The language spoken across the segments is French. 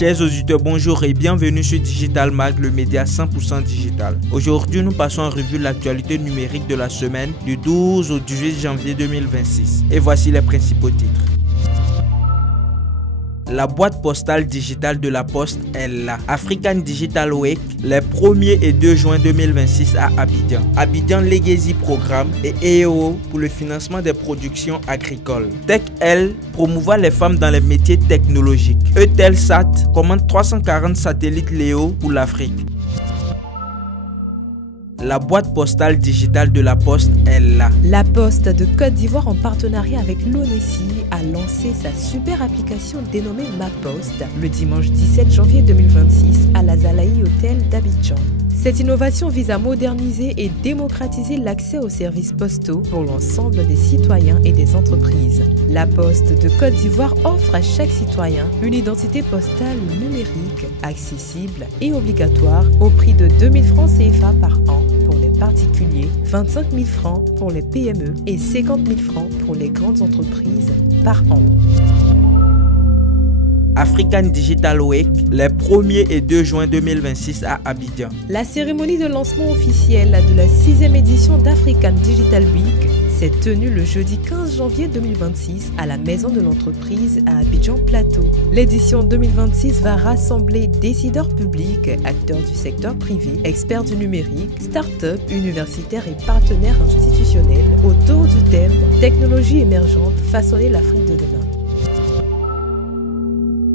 Chers auditeurs, bonjour et bienvenue sur Digital Mag, le média 100% digital. Aujourd'hui, nous passons en revue l'actualité numérique de la semaine du 12 au 18 janvier 2026. Et voici les principaux titres. La boîte postale digitale de la Poste est là. African Digital Week, les 1er et 2 juin 2026 à Abidjan. Abidjan Legacy Programme et EO pour le financement des productions agricoles. TechL, promouvoir les femmes dans les métiers technologiques. Eutelsat commande 340 satellites Léo pour l'Afrique. La boîte postale digitale de la Poste est là. La Poste de Côte d'Ivoire, en partenariat avec l'ONESI, a lancé sa super application dénommée Ma Poste le dimanche 17 janvier 2026 à la Zalaï Hotel d'Abidjan. Cette innovation vise à moderniser et démocratiser l'accès aux services postaux pour l'ensemble des citoyens et des entreprises. La Poste de Côte d'Ivoire offre à chaque citoyen une identité postale numérique, accessible et obligatoire au prix de 2 000 francs CFA par an pour les particuliers, 25 000 francs pour les PME et 50 000 francs pour les grandes entreprises par an. African Digital Week, les 1er et 2 juin 2026 à Abidjan. La cérémonie de lancement officielle de la 6e édition d'African Digital Week s'est tenue le jeudi 15 janvier 2026 à la maison de l'entreprise à Abidjan Plateau. L'édition 2026 va rassembler décideurs publics, acteurs du secteur privé, experts du numérique, start-up, universitaires et partenaires institutionnels autour du thème « Technologie émergente, façonner l'Afrique de demain ».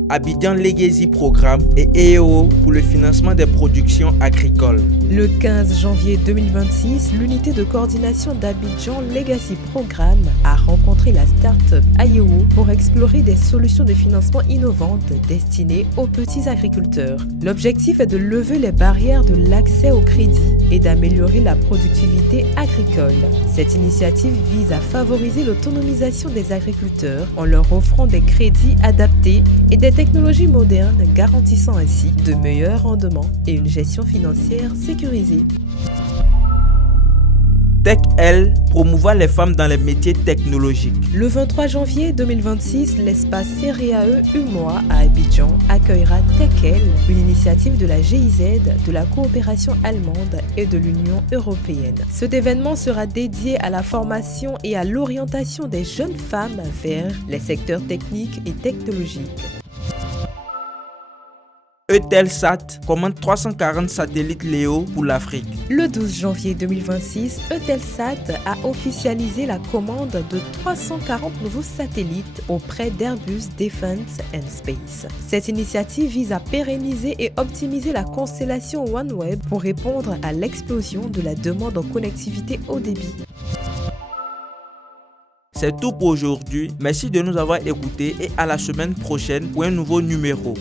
Abidjan Legacy Programme et EO pour le financement des productions agricoles. Le 15 janvier 2026, l'unité de coordination d'Abidjan Legacy Programme a rencontré la start-up IEO pour explorer des solutions de financement innovantes destinées aux petits agriculteurs. L'objectif est de lever les barrières de l'accès au crédit et d'améliorer la productivité agricole. Cette initiative vise à favoriser l'autonomisation des agriculteurs en leur offrant des crédits adaptés et des technologies modernes garantissant ainsi de meilleurs rendements et une gestion financière sécurisée. TechL, promouvoir les femmes dans les métiers technologiques. Le 23 janvier 2026, l'espace CEREAE UMOA à Abidjan accueillera TechL, une initiative de la GIZ, de la coopération allemande et de l'Union européenne. Cet événement sera dédié à la formation et à l'orientation des jeunes femmes vers les secteurs techniques et technologiques. Eutelsat commande 340 satellites Léo pour l'Afrique. Le 12 janvier 2026, Eutelsat a officialisé la commande de 340 nouveaux satellites auprès d'Airbus Defence and Space. Cette initiative vise à pérenniser et optimiser la constellation OneWeb pour répondre à l'explosion de la demande en connectivité haut débit. C'est tout pour aujourd'hui. Merci de nous avoir écoutés et à la semaine prochaine pour un nouveau numéro.